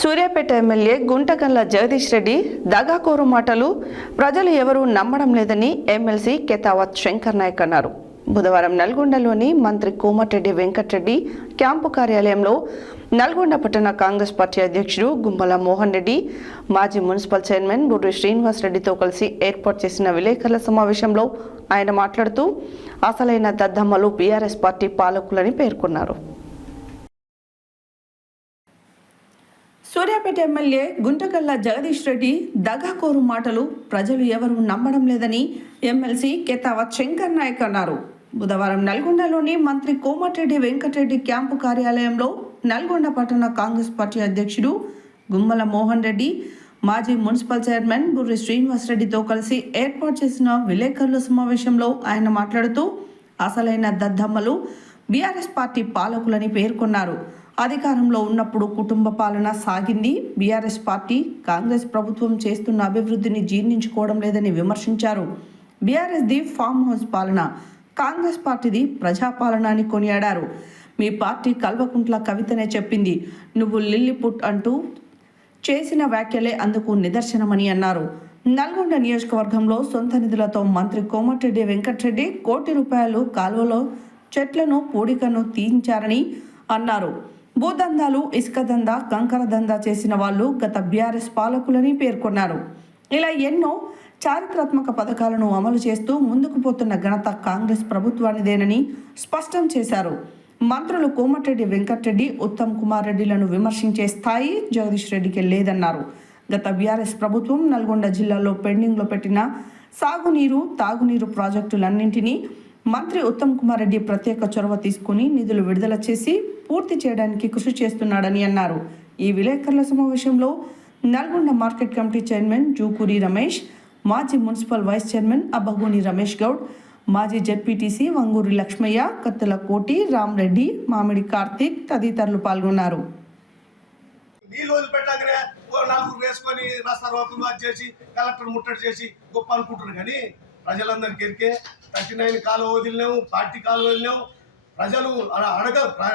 Suryapet MLA గుంటకల్ల Jagadish Reddy దగాకోరు మాటలు ప్రజలు ఎవరూ నమ్మడం లేదని ఎమ్మెల్సీ కెతావత్ శంకర్ నాయక్ అన్నారు. బుధవారం నల్గొండలోని మంత్రి కోమటిరెడ్డి వెంకటరెడ్డి క్యాంపు కార్యాలయంలో నల్గొండ పట్టణ కాంగ్రెస్ పార్టీ అధ్యక్షుడు గుమ్మల మోహన్ రెడ్డి, మాజీ మున్సిపల్ చైర్మన్ బుర్రి శ్రీనివాస్ రెడ్డితో కలిసి ఏర్పాటు చేసిన విలేకరుల సమావేశంలో ఆయన మాట్లాడుతూ అసలైన దద్దమ్మలు బీఆర్ఎస్ పార్టీ పాలకులని పేర్కొన్నారు. సూర్యాపేట ఎమ్మెల్యే గుంటకల్ల జగదీష్ రెడ్డి దగాకోరు మాటలు ప్రజలు ఎవరూ నమ్మడం లేదని ఎమ్మెల్సీ కెతావత్ శంకర్ నాయక్ అన్నారు. బుధవారం నల్గొండలోని మంత్రి కోమటిరెడ్డి వెంకటరెడ్డి క్యాంపు కార్యాలయంలో నల్గొండ పట్టణ కాంగ్రెస్ పార్టీ అధ్యక్షుడు గుమ్మల మోహన్ రెడ్డి, మాజీ మున్సిపల్ చైర్మన్ బుర్రి శ్రీనివాస్ రెడ్డితో కలిసి ఏర్పాటు చేసిన విలేకరుల సమావేశంలో ఆయన మాట్లాడుతూ అసలైన దద్దమ్మలు బీఆర్ఎస్ పార్టీ పాలకులని పేర్కొన్నారు. అధికారంలో ఉన్నప్పుడు కుటుంబ పాలన సాగింది. బీఆర్ఎస్ పార్టీ కాంగ్రెస్ ప్రభుత్వం చేస్తున్న అభివృద్ధిని జీర్ణించుకోవడం లేదని విమర్శించారు. బీఆర్ఎస్ది ఫామ్ హౌస్ పాలన, కాంగ్రెస్ పార్టీది ప్రజాపాలన అని కొనియాడారు. మీ పార్టీ కల్వకుంట్ల కవితనే చెప్పింది, నువ్వు లిల్లిపుట్ అంటూ చేసిన వ్యాఖ్యలే అందుకు నిదర్శనమని అన్నారు. నల్గొండ నియోజకవర్గంలో సొంత నిధులతో మంత్రి కోమటిరెడ్డి వెంకటరెడ్డి కోటి రూపాయలు కాలువలో చెట్లను పూడికను తీయించారని అన్నారు. భూదందాలు, ఇసుక దందా, కంకర దందా చేసిన వాళ్ళు గత బీఆర్ఎస్ పాలకులని పేర్కొన్నారు. ఇలా ఎన్నో చారిత్రాత్మక పథకాలను అమలు చేస్తూ ముందుకు పోతున్న ఘనత కాంగ్రెస్ ప్రభుత్వానిదేనని స్పష్టం చేశారు. మంత్రులు కోమటిరెడ్డి వెంకటరెడ్డి, ఉత్తమ్ కుమార్ రెడ్డిలను విమర్శించే స్థాయి జగదీష్ రెడ్డికి లేదన్నారు. గత బీఆర్ఎస్ ప్రభుత్వం నల్గొండ జిల్లాలో పెండింగ్లో పెట్టిన సాగునీరు, తాగునీరు ప్రాజెక్టులన్నింటినీ మంత్రి ఉత్తమ్ కుమార్ రెడ్డి ప్రత్యేక చొరవ తీసుకుని నిధులు విడుదల చేసి పూర్తి చేయడానికి కృషి చేస్తున్నాడని అన్నారు. ఈ విలేకరుల సమావేశంలో Nalgonda market committee chairman Jukuri Ramesh, మాజీ municipal vice chairman Abbagoni Ramesh Goud, మాజీ జెడ్పీటీసీ వంగూరి లక్ష్మయ్య, కత్తుల కోటి, రామరెడ్డి, మామిడి కార్తీక్ తదితరులు పాల్గొన్నారు. కలెక్టర్ ముట్టడి చేసి గొప్ప అనుకుంటున్నారు కానీ ప్రజలందరికీ ఎరికే 39 కాలువ వదిలినాము, పార్టీ కాలువ వదిలినాము. ప్రజలు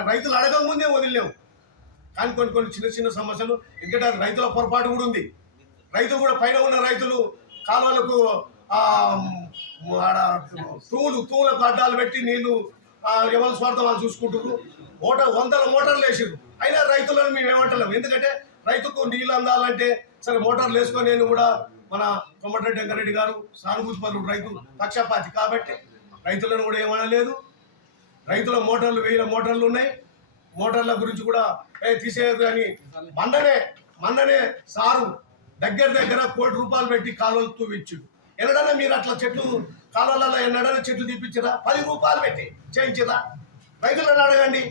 రైతులు అడగక ముందే వదిలినాము. కానీ కొన్ని చిన్న చిన్న సమస్యలు, ఎందుకంటే అది రైతుల పొరపాటు కూడా ఉంది. రైతులు కూడా పైన ఉన్న రైతులు కాలువలకు తూములకు అడ్డాలు పెట్టి నీళ్లు ఎవరి స్వార్థం వాళ్ళు చూసుకుంటున్నారు. వందల మోటార్లు వేసారు. అయినా రైతులను మేము ఏమంటలేము. ఎందుకంటే రైతుకు నీళ్ళు అందాలంటే సరే మోటార్లు వేసుకొని నేను కూడా మన కోమటిరెడ్డి వెంకటరెడ్డి గారు సానుభూతి పరుడు, రైతు పక్షపాతి కాబట్టి రైతులను కూడా ఏమనలేదు. రైతుల మోటార్లు 1000 మోటార్లు ఉన్నాయి. మోటార్ల గురించి కూడా తీసేయదు కానీ మొన్ననే సారు దగ్గర కోటి రూపాయలు పెట్టి కాలువలు తూవిచ్చాడు. ఎన్నడన్నా మీరు అట్లా చెట్లు కాలువలలో ఎన్నడన్నా చెట్లు తీపించరా? 10 రూపాయలు పెట్టి చేయించరా? రైతులను అడగండి.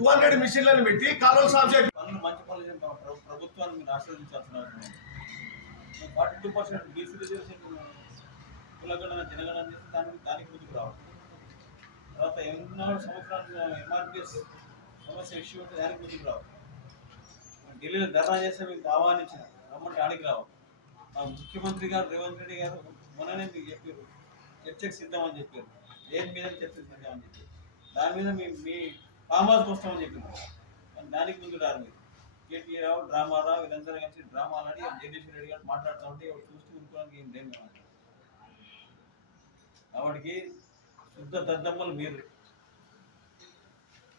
200 మిషన్లను పెట్టి కాలువలు సాగు చేయండి. మంచి పనులు ప్రభుత్వాన్ని మీరు ఆశీర్వదించాల్సిన 42% బీసీ రిజర్వేషన్ కులగణన జనగణన చేసి దానికి ముందుకు రావాలి. తర్వాత ఎన్నో సంవత్సరాలు ఎంఆర్పిఎస్ సమస్య ఇష్యూ ఉంటే దానికి ముందుకు రావాలి. ఢిల్లీలో ధర్నా చేస్తే మీకు ఆహ్వానించిన రమ్మంటే ఆడికి రావాలి. మా ముఖ్యమంత్రి గారు రేవంత్ రెడ్డి గారు మొన్ననే మీకు చెప్పారు, చర్చకు సిద్ధమని చెప్పారు. దేని మీద చర్చకు సిద్ధమని చెప్పారు. దాని మీద మీ ఫామ్ హౌస్కి వస్తామని చెప్పారు. దానికి ముందు రారు మీరు. కేటీఆర్ డ్రామారావు వీళ్ళందరూ కలిసి డ్రామాలు ఆడి జగదీష్ రెడ్డి గారు మాట్లాడుతూ ఉంటే చూస్తూ ఉంటున్నానికి ఏం లేదు. కాబట్టి శుద్ధ దద్దమ్మలు మీరు,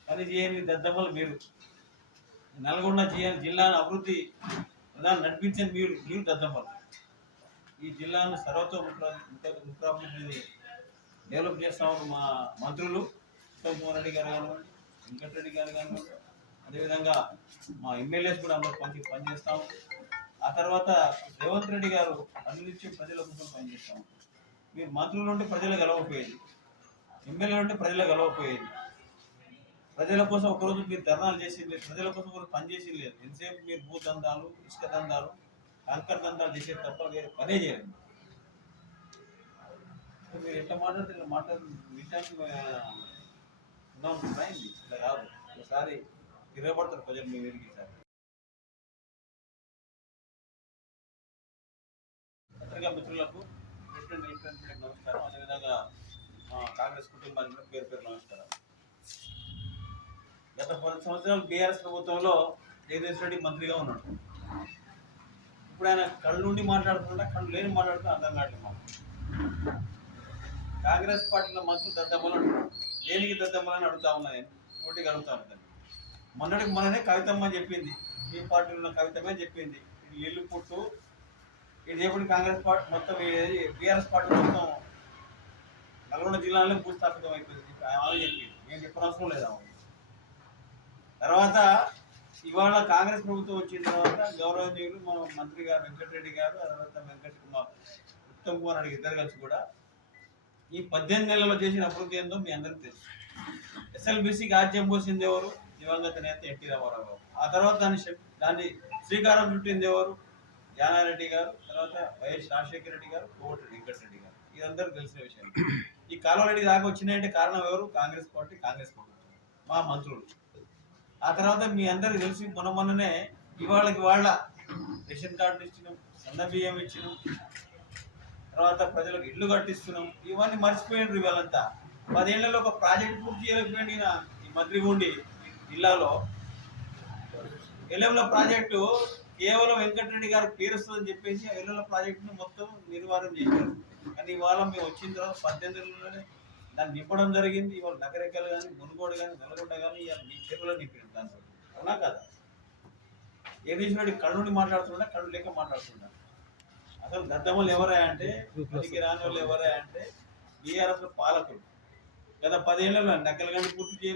పని చేయని దద్దమ్మలు మీరు. నల్గొండ జిల్లాను అభివృద్ధి ప్రధాని నడిపించని మీరు దద్దమ్మలు. ఈ జిల్లాను సర్వతోముఖాభివృద్ధిని డెవలప్ చేస్తామని మా మంత్రులు ఉత్తమ్ కుమార్ రెడ్డి గారు కానివ్వండి, వెంకటరెడ్డి గారు కానివ్వండి, అదేవిధంగా మా ఎమ్మెల్యేస్ కూడా అందరూ పనిచేస్తాము. ఆ తర్వాత రేవంత్ రెడ్డి గారు అన్నింటి ప్రజల కోసం పనిచేస్తాము. మీరు మంత్రులు ఉంటే ప్రజలు గెలవకపోయేది, ఎమ్మెల్యేలు ఉంటే ప్రజలు గెలవకపోయేది. ప్రజల కోసం ఒకరోజు మీరు ధర్నాలు చేసి ప్రజల కోసం ఒకరోజు పనిచేసి లేదు. ఎంతసేపు మీరు భూదందాలు, ఇసుక దందాలు, కంకర దందాలు చేసేది తప్ప వేరే పనే చేయలేదు. మీరు ఎట్లా మాట్లాడితే విషయానికి అయింది. ఇట్లా కాదు, ఒకసారి తిరగబడతారు ప్రజలు మీ వీరికి. సార్ పత్రికా మిత్రులకు ప్రెసిడెంట్ నమస్కారం. అదేవిధంగా కాంగ్రెస్ కుటుంబానికి పేరు నమస్కారం. గత 10 సంవత్సరాలు బీఆర్ఎస్ ప్రభుత్వంలో జగదీష్ రెడ్డి మంత్రిగా ఉన్నాడు. ఇప్పుడు ఆయన కళ్ళు నుండి మాట్లాడుతుంటే కళ్ళు లేని మాట్లాడుతూ అర్థం కావట్లేదు మాకు. కాంగ్రెస్ పార్టీలో మంత్రులు దద్దమ్మలు అంటున్నారు. దేనికి దద్దమ్మలని అడుగుతా ఉన్నాయి, పోటీగా అడుగుతా ఉంటాను. మొన్నటికి మొన్ననే కవితమ్మ చెప్పింది, ఈ పార్టీలో ఉన్న కవితమే చెప్పింది, ఇది ఇల్లు పుట్టు, ఇది ఎప్పుడు కాంగ్రెస్ పార్టీ మొత్తం బీఆర్ఎస్ పార్టీ మొత్తం నల్గొండ జిల్లాలో భూస్థాపితం అయిపోయింది ఆమె చెప్పింది. నేను చెప్పనవసరం లేదా. తర్వాత ఇవాళ కాంగ్రెస్ ప్రభుత్వం వచ్చిన తర్వాత గౌరవనీయులు మన మంత్రి గారు వెంకటరెడ్డి గారు, తర్వాత ఉత్తమ్ కుమార్ రెడ్డి ఇద్దరు కలిసి కూడా ఈ 18 నెలల్లో చేసిన అభివృద్ధి ఏందో మీ అందరికీ తెలుసు. ఎస్ఎల్బీసీకి ఆజ్యం పోసింది ఎవరు? దివంగత నేత ఎన్టీ రామారావు గారు. ఆ తర్వాత దాన్ని శ్రీకారం చుట్టింది ఎవరు? జానారెడ్డి గారు, తర్వాత వైఎస్ రాజశేఖర రెడ్డి గారు, కోమటిరెడ్డి వెంకటరెడ్డి గారు. ఇదందరూ తెలిసిన విషయం. ఈ కాలువరెడ్డి దాకా వచ్చినాయంటే కారణం ఎవరు? కాంగ్రెస్ పార్టీ, కాంగ్రెస్ ప్రభుత్వం, మా మంత్రులు. ఆ తర్వాత మీ అందరికి తెలిసి మొన్ననే ఇవాళకి వాళ్ళ రేషన్ కార్డు ఇచ్చినాం, సన్న బియ్యం ఇచ్చినాం, తర్వాత ప్రజలకు ఇల్లు కట్టిస్తున్నాం. ఇవన్నీ మర్చిపోయినారు. ఇవాళంతా 10 ఏళ్లలో ఒక ప్రాజెక్ట్ పూర్తి చేయలేకపోయిన ఈ మంత్రి ఉండి జిల్లాలో ఎల్లంల ప్రాజెక్టు కేవలం వెంకటరెడ్డి గారు పేరుస్తుందని చెప్పేసి ఎల్లంల ప్రాజెక్టును మొత్తం నిర్వహణ చేశారు. కానీ ఇవాళ మేము వచ్చిన తర్వాత 18 ఏళ్ళలోనే దాన్ని నింపడం జరిగింది. ఇవాళ నగరికలు కానీ, మునుగోడు కానీ, నల్గొండ కానీ ఇవాళ మీ చెరువులో నింపిన దాంతో. అవునా కదా? ఏ దేశంలో కళ్ళు నుండి మాట్లాడుతుంటే కళ్ళు లేక మాట్లాడుతున్నారు. అసలు దద్దమ్మలు ఎవరా అంటే, పనికి రాని వాళ్ళు ఎవరా అంటే బీఆర్ఎస్ పాలకులు. గత 10 ఏళ్లలో నక్కలు కానీ పూర్తి చేయలేదు.